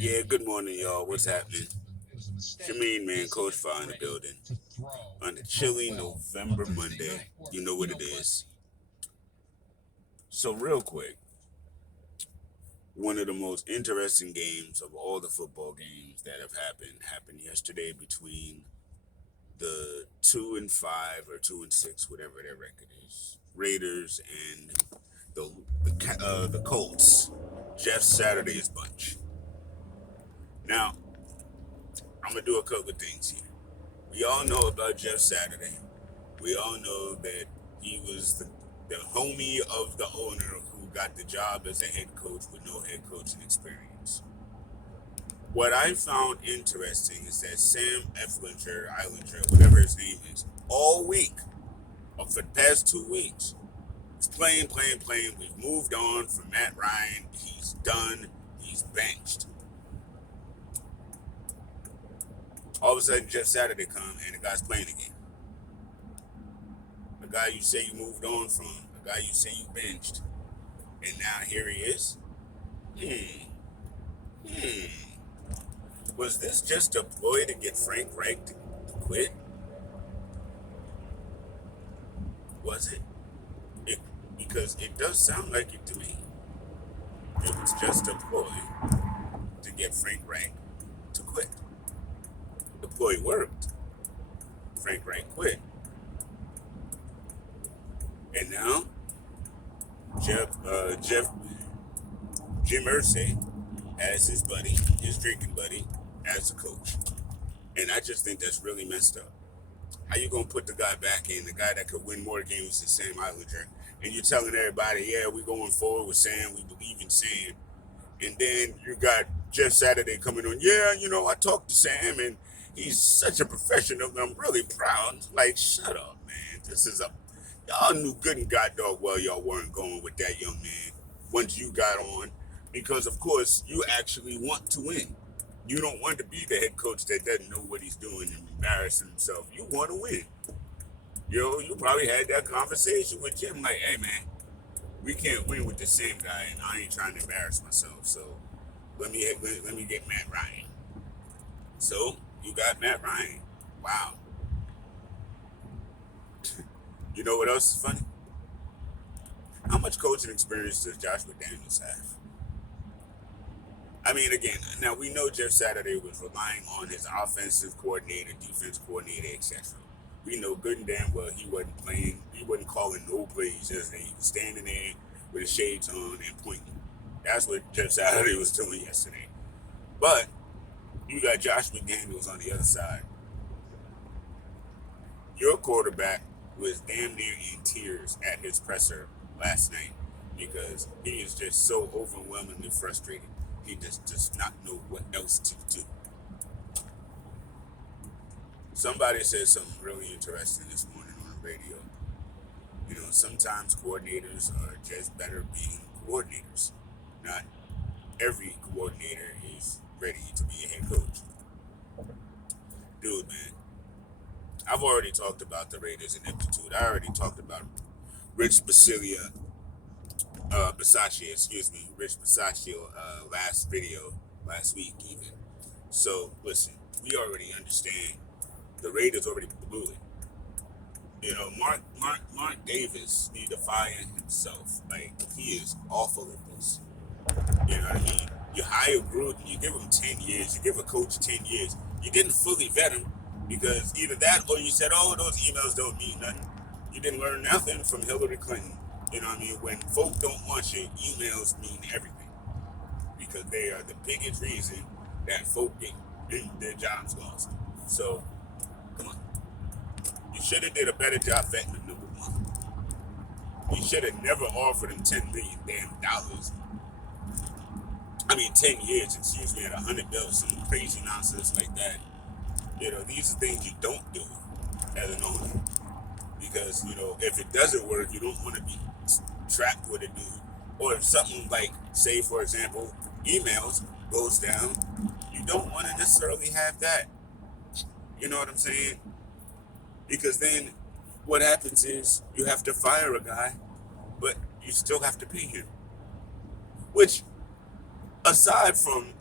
Yeah, good morning, y'all. What's happening? It's your main man, Coach Fire in the building. On the chilly November Monday. You know what it is. So, real quick, one of the most interesting games of all the football games that have happened yesterday between the 2-5 or 2-6, whatever their record is, Raiders and the Colts. Jeff Saturday's bunch. Now, I'm gonna do a couple of things here. We all know about Jeff Saturday. We all know that he was the homie of the owner who got the job as a head coach with no head coaching experience. What I found interesting is that Sam Eilinger, whatever his name is, all week, or for the past 2 weeks, is playing. We've moved on from Matt Ryan. He's done. He's benched. All of a sudden, Jeff Saturday comes and the guy's playing again. The guy you say you moved on from, the guy you say you benched, and now here he is. Hmm. Hmm. Was this just a ploy to get Frank Reich to quit? Was it? it? Because it does sound like it to me. It was just a ploy to get Frank Reich to quit. The ploy worked. Frank Reich quit. And now, Jim Irsay as his buddy, his drinking buddy, as a coach. And I just think that's really messed up. How you gonna put the guy back in, the guy that could win more games than Sam Eilinger, and you're telling everybody, yeah, we're going forward with Sam, we believe in Sam, and then you got Jeff Saturday coming on, yeah, I talked to Sam, and he's such a professional, and I'm really proud. Like, shut up, man. Y'all knew good and god dog well y'all weren't going with that young man once you got on, because of course you actually want to win. You don't want to be the head coach that doesn't know what he's doing and embarrassing himself. You want to win. You probably had that conversation with Jim, like, hey man, we can't win with the same guy, and I ain't trying to embarrass myself. So let me get Matt Ryan. So you got Matt Ryan. Wow. You know what else is funny? How much coaching experience does Josh McDaniels have? I mean, again, now we know Jeff Saturday was relying on his offensive coordinator, defense coordinator, etc. We know good and damn well he wasn't playing, he wasn't calling no plays, just he was standing there with his shades on and pointing. That's what Jeff Saturday was doing yesterday. But you got Josh McDaniels on the other side. Your quarterback was damn near in tears at his presser last night because he is just so overwhelmingly frustrated. He just does not know what else to do. Somebody said something really interesting this morning on the radio. Sometimes coordinators are just better being coordinators. Not every coordinator is ready to be a head coach. Dude, man, I've already talked about the Raiders ineptitude. I already talked about Rich Rich Bisaccia last week even. So listen, we already understand the Raiders already blew it. Mark Davis need to fire himself. Like, he is awful at this. You know what I mean? You hire Gruden, you give him 10 years, you give a coach 10 years. You didn't fully vet him because either that or you said, oh, those emails don't mean nothing. You didn't learn nothing from Hillary Clinton. You know what I mean? When folk don't want you, emails mean everything because they are the biggest reason that folk get their jobs lost. So, come on. You should have did a better job vetting them, number one. You should have never offered him $10 million damn dollars. 10 years, excuse me, at $100 bills, some crazy nonsense like that. These are things you don't do as an owner. Because, if it doesn't work, you don't want to be trapped with a dude. Or if something like, say, for example, emails goes down, you don't want to necessarily have that. You know what I'm saying? Because then what happens is you have to fire a guy, but you still have to pay him. Which, aside from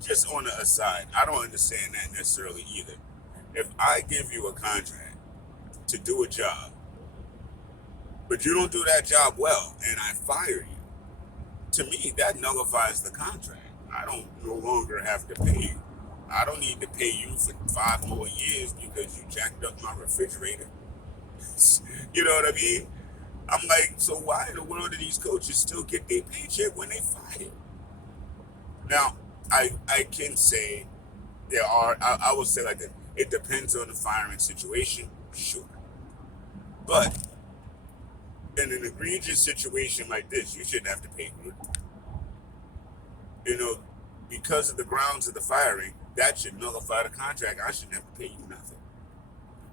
just on the aside, I don't understand that necessarily either. If I give you a contract to do a job, but you don't do that job well, and I fire you, to me that nullifies the contract. I don't no longer have to pay you. I don't need to pay you for 5 more years because you jacked up my refrigerator. You know what I mean? I'm like, so why in the world do these coaches still get their paycheck when they fire? Now, I can say there are, I will say like that, it depends on the firing situation, sure. But in an egregious situation like this, you shouldn't have to pay good. You know, because of the grounds of the firing, that should nullify the contract. I shouldn't have to pay you nothing.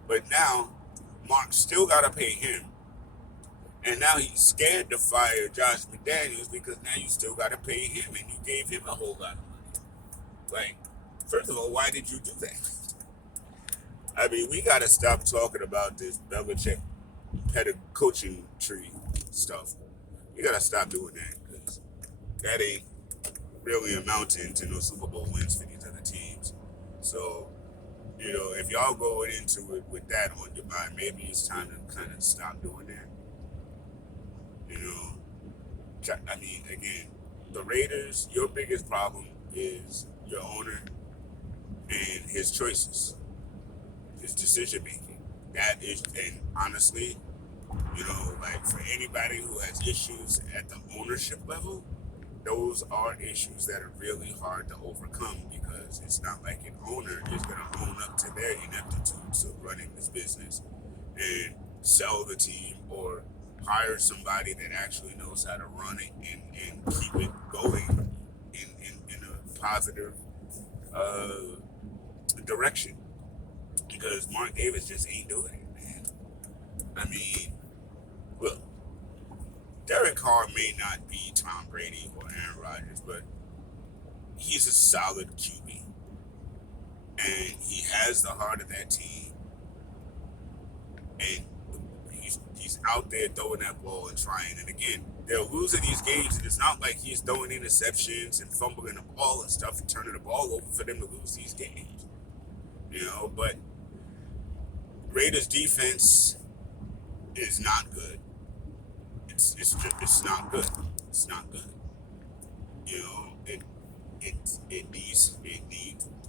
But now, Mark still got to pay him. And now he's scared to fire Josh McDaniels because now you still got to pay him and you gave him a whole lot of money. Like, first of all, why did you do that? I mean, we got to stop talking about this Belichick coaching tree stuff. You got to stop doing that because that ain't really amounting to no Super Bowl wins for these other teams. So, you know, if y'all going into it with that on your mind, maybe it's time to kind of stop doing that. You know, I mean, again, the Raiders, your biggest problem is your owner and his choices, his decision making. That is, and honestly, you know, like for anybody who has issues at the ownership level, those are issues that are really hard to overcome because it's not like an owner is going to own up to their ineptitude of running this business and sell the team or hire somebody that actually knows how to run it and keep it going in a positive direction. Because Mark Davis just ain't doing it, man. I mean, look, Derek Carr may not be Tom Brady or Aaron Rodgers, but he's a solid QB. And he has the heart of that team. And he's out there throwing that ball and trying. And again, they're losing these games, and it's not like he's throwing interceptions and fumbling the ball and stuff and turning the ball over for them to lose these games. You know, but Raiders defense is not good. It's not good. It's not good. You know, it needs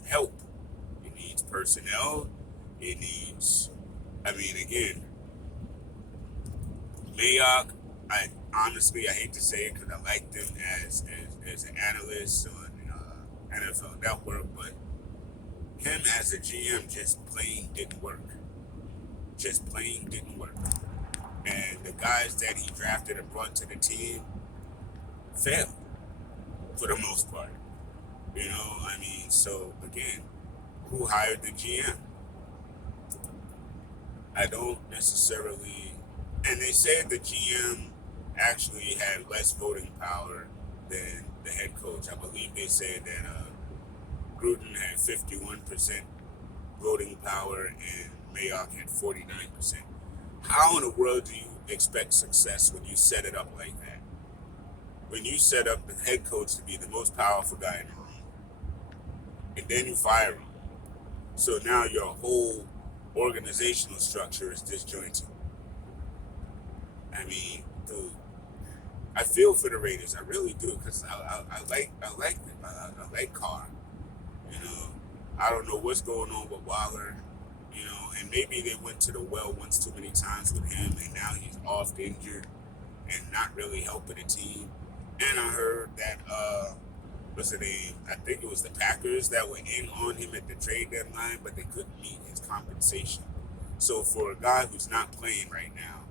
help. It needs personnel. It needs. I mean, again, Mayock. I hate to say it because I liked him as an analyst on NFL Network, but him as a GM just plain didn't work. Just plain didn't work. And the guys that he drafted and brought to the team failed for the most part. You know, I mean, so again, who hired the GM? I don't necessarily, and they said the GM actually had less voting power than the head coach. I believe they said that Gruden had 51% voting power and Mayock had 49%. How in the world do you expect success when you set it up like that? When you set up the head coach to be the most powerful guy in the room, and then you fire him. So now your whole organizational structure is disjointed. I mean, dude, I feel for the Raiders. I really do, because I like them. I like Carr. You know, I don't know what's going on with Waller. You know, and maybe they went to the well once too many times with him, and now he's off injured and not really helping the team. And I heard that what's the name? I think it was the Packers that were in on him at the trade deadline, but they couldn't meet his compensation. So for a guy who's not playing right now,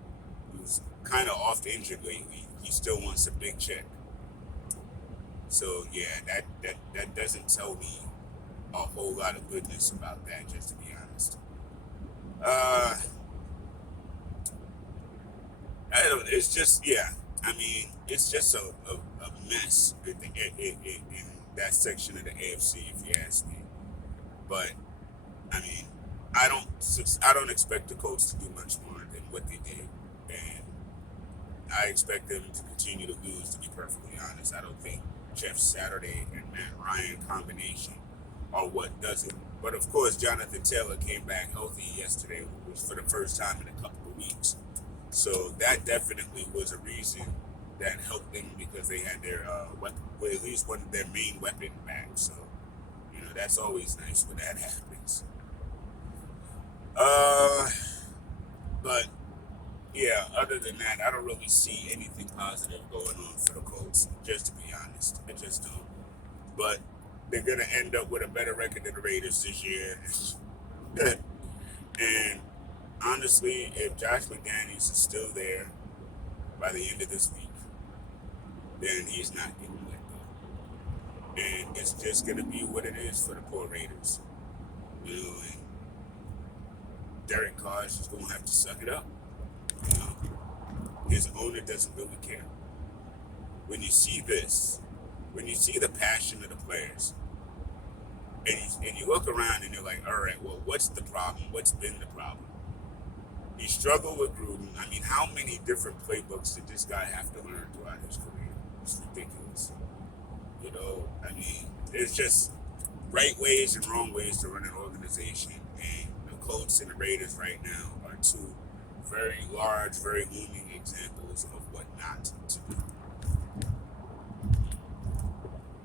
who's kind of off injured lately, he still wants a big check. So yeah, that doesn't tell me a whole lot of goodness about that, just to be honest. I don't. It's just I mean, it's just a mess in that section of the AFC, if you ask me. But I mean, I don't expect the Colts to do much more than what they did, and I expect them to continue to lose. To be perfectly honest, I don't think Jeff Saturday and Matt Ryan combination or what does it. But of course, Jonathan Taylor came back healthy yesterday, which was for the first time in a couple of weeks. So that definitely was a reason that helped them because they had their weapon, well, at least one of their main weapon back. So that's always nice when that happens. But yeah, other than that, I don't really see anything positive going on for the Colts. Just to be honest, I just don't. But they're gonna end up with a better record than the Raiders this year. And honestly, if Josh McDaniels is still there by the end of this week, then he's not getting let go. And it's just gonna be what it is for the poor Raiders. And Derek Carr is just gonna have to suck it up. His owner doesn't really care. When you see this, when you see the passion of the players, and you look around and you're like, all right, well, what's the problem? What's been the problem? He struggled with Gruden. I mean, how many different playbooks did this guy have to learn throughout his career? It's ridiculous. I mean, there's just right ways and wrong ways to run an organization. And the Colts and the Raiders right now are two very large, very looming examples of what not to do.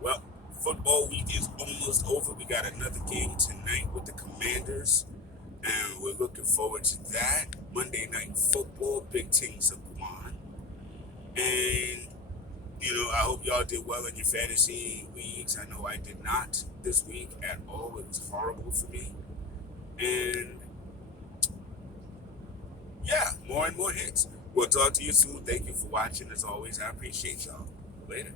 Well, football week is almost over. We got another game tonight with the Commanders, and we're looking forward to that. Monday Night Football, big things are going. And, I hope y'all did well in your fantasy leagues. I know I did not this week at all. It was horrible for me. And, yeah, more and more hits. We'll talk to you soon. Thank you for watching. As always, I appreciate y'all. Later.